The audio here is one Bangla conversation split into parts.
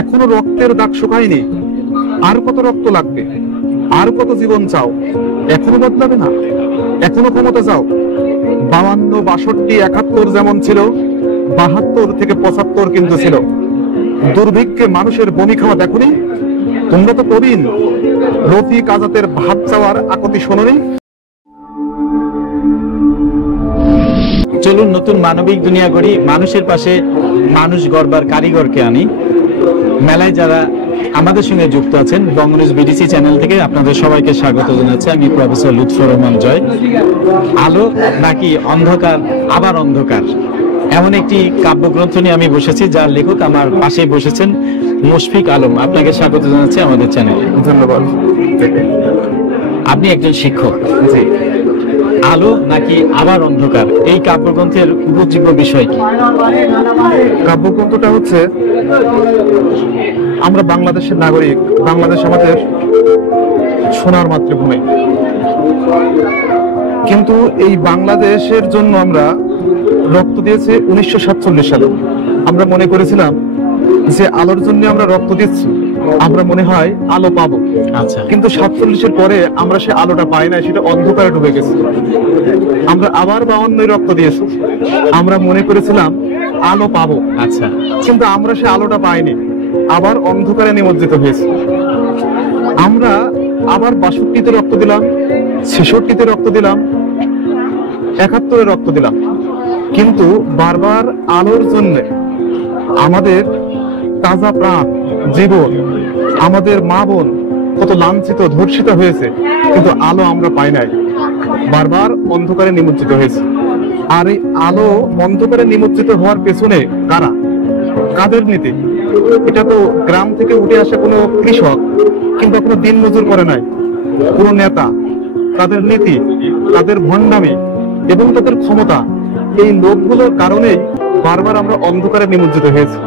এখনো রক্তের দাগ শুকায়নি, আর কত রক্ত লাগবে, আর কত জীবন চাও, এখনো বদলাবে না, এখনো ক্ষমতা চাও। 52, 62, 71 যেমন ছিল, 72 থেকে 75 কিন্তু ছিল। দুর্ভিক্ষে মানুষের বমি খাওয়া দেখনি? তোমরা তো প্রবীণ, রফিক আজাদের ভাত চাওয়ার আকুতি শোনোনি? চলুন নতুন মানবিক দুনিয়া গড়ি, মানুষের পাশে মানুষ গড়বার কারিগরকে আনি। মেলায় যারা আমাদের সঙ্গে যুক্ত আছেন, বঙ্গনিউজ বিডিসি চ্যানেল থেকে আপনাদের সবাইকে স্বাগত জানাচ্ছি। আমি প্রফেসর লুৎফর রহমান জয়। আলো নাকি অন্ধকার আবার অন্ধকার, এমন একটি কাব্যগ্রন্থ নিয়ে আমি বসেছি, যার লেখক আমার পাশে বসেছেন মুশফিক আলম। আপনাকে স্বাগত জানাচ্ছি আমাদের চ্যানেলে। ধন্যবাদ। আপনি একজন শিক্ষক। আলো নাকি আবার অন্ধকার, এই কাব্যগ্রন্থের উপজীব্য বিষয় কি? কাব্যগ্রন্থটা হচ্ছে, আমরা বাংলাদেশের নাগরিক, বাংলাদেশ আমাদের সোনার মাতৃভূমি, কিন্তু এই বাংলাদেশের জন্য আমরা রক্ত দিয়েছি 1947 সালে। আমরা মনে করেছিলাম যে আলোর জন্য আমরা রক্ত দিচ্ছি, আমরা মনে হয় আলো পাবো। আচ্ছা, কিন্তু 47-এর পরে আমরা সে আলোটা পাই না, সেটা অন্ধকারে ডুবে গেছে। আমরা আবার 52 রক্ত দিয়েছি, আমরা মনে করেছিলাম আলো পাবো। আচ্ছা, কিন্তু আমরা সে আলোটা পাইনি, আবার অন্ধকারে নিমজ্জিত হয়েছি। আমরা আবার 62-তে রক্ত দিলাম, 66-তে রক্ত দিলাম, 71-এ রক্ত দিলাম, কিন্তু বারবার আলোর জন্য আমাদের তাজা প্রাণ, জীবন, আমাদের মা বোন কত লাঞ্ছিত, ধর্ষিত হয়েছে, কিন্তু আলো আমরা পাই নাই, বারবার অন্ধকারে নিমজ্জিত হয়েছে। আর এই আলো অন্ধকারে নিমজ্জিত হওয়ার পেছনে কারা, কাদের নীতি? এটা তো গ্রাম থেকে উঠে আসে কোনো কৃষক কিংবা কোনো দিন মজুর করে নাই, কোনো নেতা। তাদের নীতি, তাদের ভণ্ডামি এবং তাদের ক্ষমতা, এই লোকগুলোর কারণেই বারবার আমরা অন্ধকারে নিমজ্জিত হয়েছি।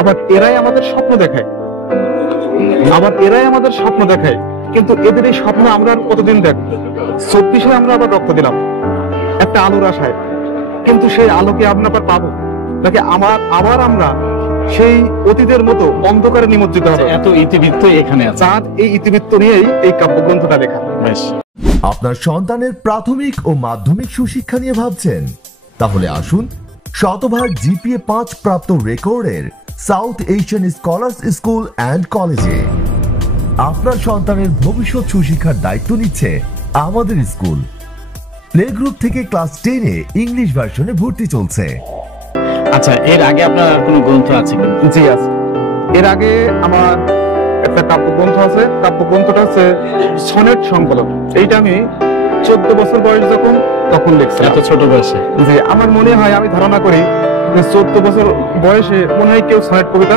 আবার এরাই আমাদের স্বপ্ন দেখায়, কিন্তু এদের এই স্বপ্ন আমরা আর কতদিন দেখব? 24-এ আমরা আবার রক্ত দিলাম একটা আলোর আশায়, কিন্তু সেই আলোকে আমরা আবার পাবো নাকি আবার আমরা সেই অতীতের মতো অন্ধকারে নিমজ্জিত হবে? এত ইতিবৃত্ত এখানে আছে। চাঁদ এই ইতিবৃত্ত নিয়েই এই কাব্যগ্রন্থটা লেখা। বেশ। আপনার সন্তানের প্রাথমিক ও মাধ্যমিক সুশিক্ষা নিয়ে ভাবছেন? তাহলে আসুন শতভাগ জিপিএ 5 প্রাপ্ত রেকর্ডের south Asian scholars school and কলেজে। আপনার সন্তানের ভবিষ্যৎ সুশিক্ষার দায়িত্ব নিচ্ছে আমাদের স্কুল। প্লে গ্রুপ থেকে ক্লাস 10-এ ইংলিশ ভার্সনে ভর্তি চলছে। আচ্ছা, এর আগে আপনার আর কোনো গ্রন্থ আছে কি? জি আছে। এর আগে আমার একটা কাব্যগ্রন্থ আছে, কাব্যগ্রন্থটা হচ্ছে সনেট সংকলন। এইটা আমি 14 বছর বয়স তখন লিখছিলাম। এত ছোট বয়সে? জি, আমার মনে হয়, আমি ধারণা করি যে 14 বছর বয়সে মনে হয় কেউ সনেট কবিতা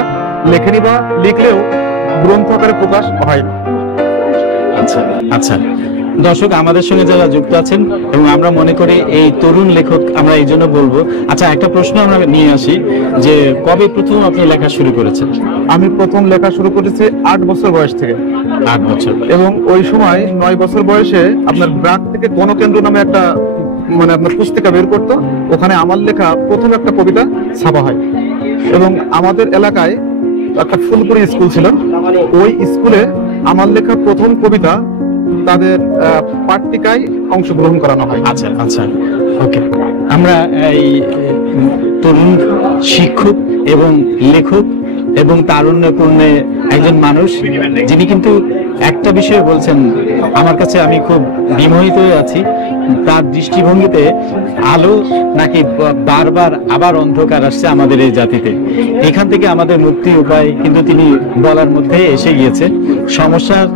লেখেনি, বা লিখলেও গ্রন্থ আকারে প্রকাশ হয়নি। আচ্ছা আচ্ছা, দর্শক আমাদের সঙ্গে যারা যুক্ত আছেন, এবং আমরা মনে করি এই তরুণ লেখক আমরা এই জন্য বলবো। আচ্ছা, একটা প্রশ্ন আমরা নিয়ে আসি, যে কবে প্রথম আপনি লেখা শুরু করেছেন? আমি প্রথম লেখা শুরু করেছি 8 বছর বয়স থেকে। 8 বছর? এবং ওই সময় 9 বছর বয়সে আপনার ব্রাক থেকে গণকেন্দ্র নামে একটা আপনার পুস্তিকা বের করতো, ওখানে আমার লেখা প্রথম একটা কবিতা ছাপা হয়। এবং আমাদের এলাকায় একটা ফুলপুরি স্কুল ছিল, ওই স্কুলে আমার লেখা প্রথম কবিতা তাদের পাঠ্যিকায় অংশগ্রহণ করানো হয়। আচ্ছা আচ্ছা, ওকে। আমরা এই তরুণ শিক্ষক এবং লেখক এবং তারুণ্যপূর্ণ একজন মানুষ, যিনি কিন্তু একটা বিষয় বলছেন, আমার কাছে আমি খুব বিমোহিত হয়ে আছি। তার দৃষ্টিভঙ্গিতে আলো নাকি বারবার আবার অন্ধকার আসছে আমাদের এই জাতিতে, এখান থেকে আমাদের মুক্তির উপায় কিন্তু তিনি বলার মধ্যে এসে গিয়েছে। সমস্যার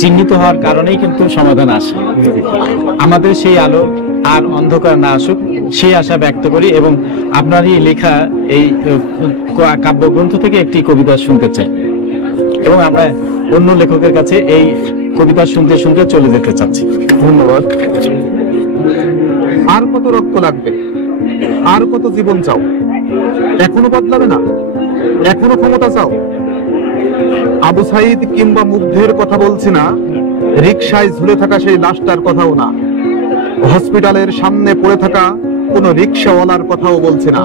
চিহ্নিত হওয়ার কারণেই কিন্তু সমাধান আসে। আমাদের সেই আলো আর অন্ধকার না আসুক, সেই আশা ব্যক্ত করি। এবং আপনারই লেখা এই কাব্যগ্রন্থ থেকে একটি কবিতা শুনতে চাই, এবং আমরা অন্য লেখকের কাছে এই কবিতা শুনতে শুনতে চলে যেতে চাচ্ছি। ধন্যবাদ। আর কত রক্ত লাগবে, আর কত জীবন চাও, এখনো বদলাবে না, এখনো ক্ষমতা চাও। আবু সাইদ কিংবা মুগ্ধের কথা বলছি না, রিকশায় ঝুলে থাকা সেই লাশটার কথাও না, হসপিটালের সামনে পড়ে থাকা কোনো রিকশাওয়ালার কথাও বলছি না,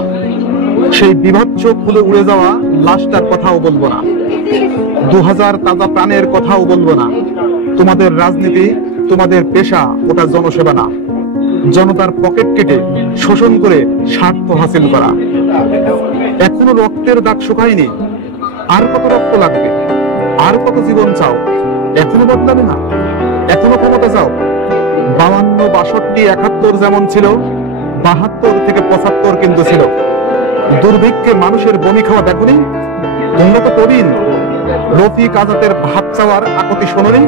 সেই বিভৎস খুলে উড়ে যাওয়া লাশটার কথাও বলবো না। 2000 তাজা প্রাণের কথাও বলবো না। তোমাদের রাজনীতি, তোমাদের পেশা ওটা জনসেবা না, জনতার পকেট কেটে শোষণ করে স্বার্থ হাসিল করা। এখনো রক্তের দাগ শুকায়নি, আর কত রক্ত লাগবে? আর কত জীবন চাও? এখনো বদলাবে না? এখনো ক্ষমতা চাও? 52, 62, 71 যেমন ছিল, 72 থেকে 75 কিন্তু ছিল। দুর্ভিক্ষে মানুষের বমি খাওয়া দেখনি? তোমরা তো প্রবীণ। রফিক আজাদের ভাত চাওয়ার আকুতি শোনোনি?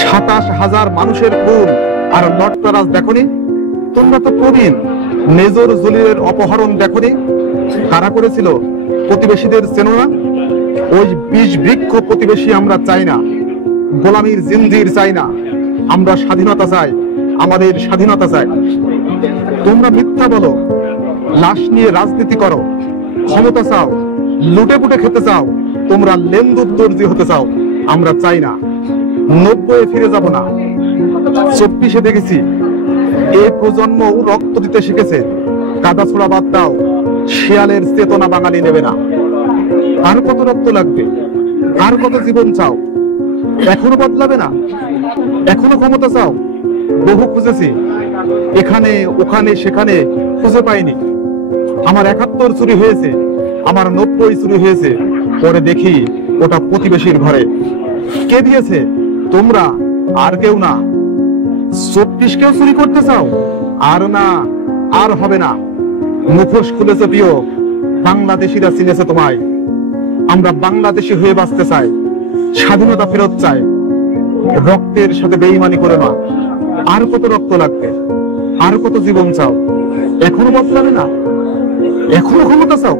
27,000 মানুষের খুন আর লটতরাজ দেখনি? তোমরা তো প্রবীণ। মেজর জলিলের অপহরণ দেখনি? কারা করেছিল? প্রতিবেশীদের চেনো না? ওই 20 বৃক্ষ প্রতিবেশী আমরা চাই না, গোলামীর জিনজির চাই না। আমরা স্বাধীনতা চাই, আমাদের স্বাধীনতা চাই। তোমরা মিথ্যা বলো, লাশ নিয়ে রাজনীতি করো, ক্ষমতা চাও, লুটে পুটে খেতে চাও, তোমরা লেন্দুর দর্জি হতে চাও। আমরা চাই না। 90-এ ফিরে যাব না, 24-এ দেখেছি এই প্রজন্ম রক্ত দিতে শিখেছে। কাদা ছোড়া বাদ দাও, শিয়ালের চেতনা বাঙালি নেবে না। আর কত রক্ত লাগবে? আর কত জীবন চাও? এখনো বদলাবে না? এখনো ক্ষমতা চাও? বহু খুঁজেছি, এখানে ওখানে সেখানে, খুঁজে পাইনি। আমার 71 চুরি হয়েছে, আমার 90 চুরি হয়েছে, পরে দেখি ওটা প্রতিবেশীর ঘরে। কে দিয়েছে? তোমরা, আর কেউ না। 24-কেও চুরি করতে চাও? আর না, আর হবে না। মুখোশ খুলেছে প্রিয়, বাংলাদেশিরা চিনেছে তোমায়। আমরা বাংলাদেশি হয়ে বাঁচতে চাই, স্বাধীনতা ফেরত চাই। রক্তের সাথে বেইমানি করে না। আর কত রক্ত লাগবে? আর কত জীবন চাও? এখনো বদলাবে না? এখনো ক্ষমতা চাও?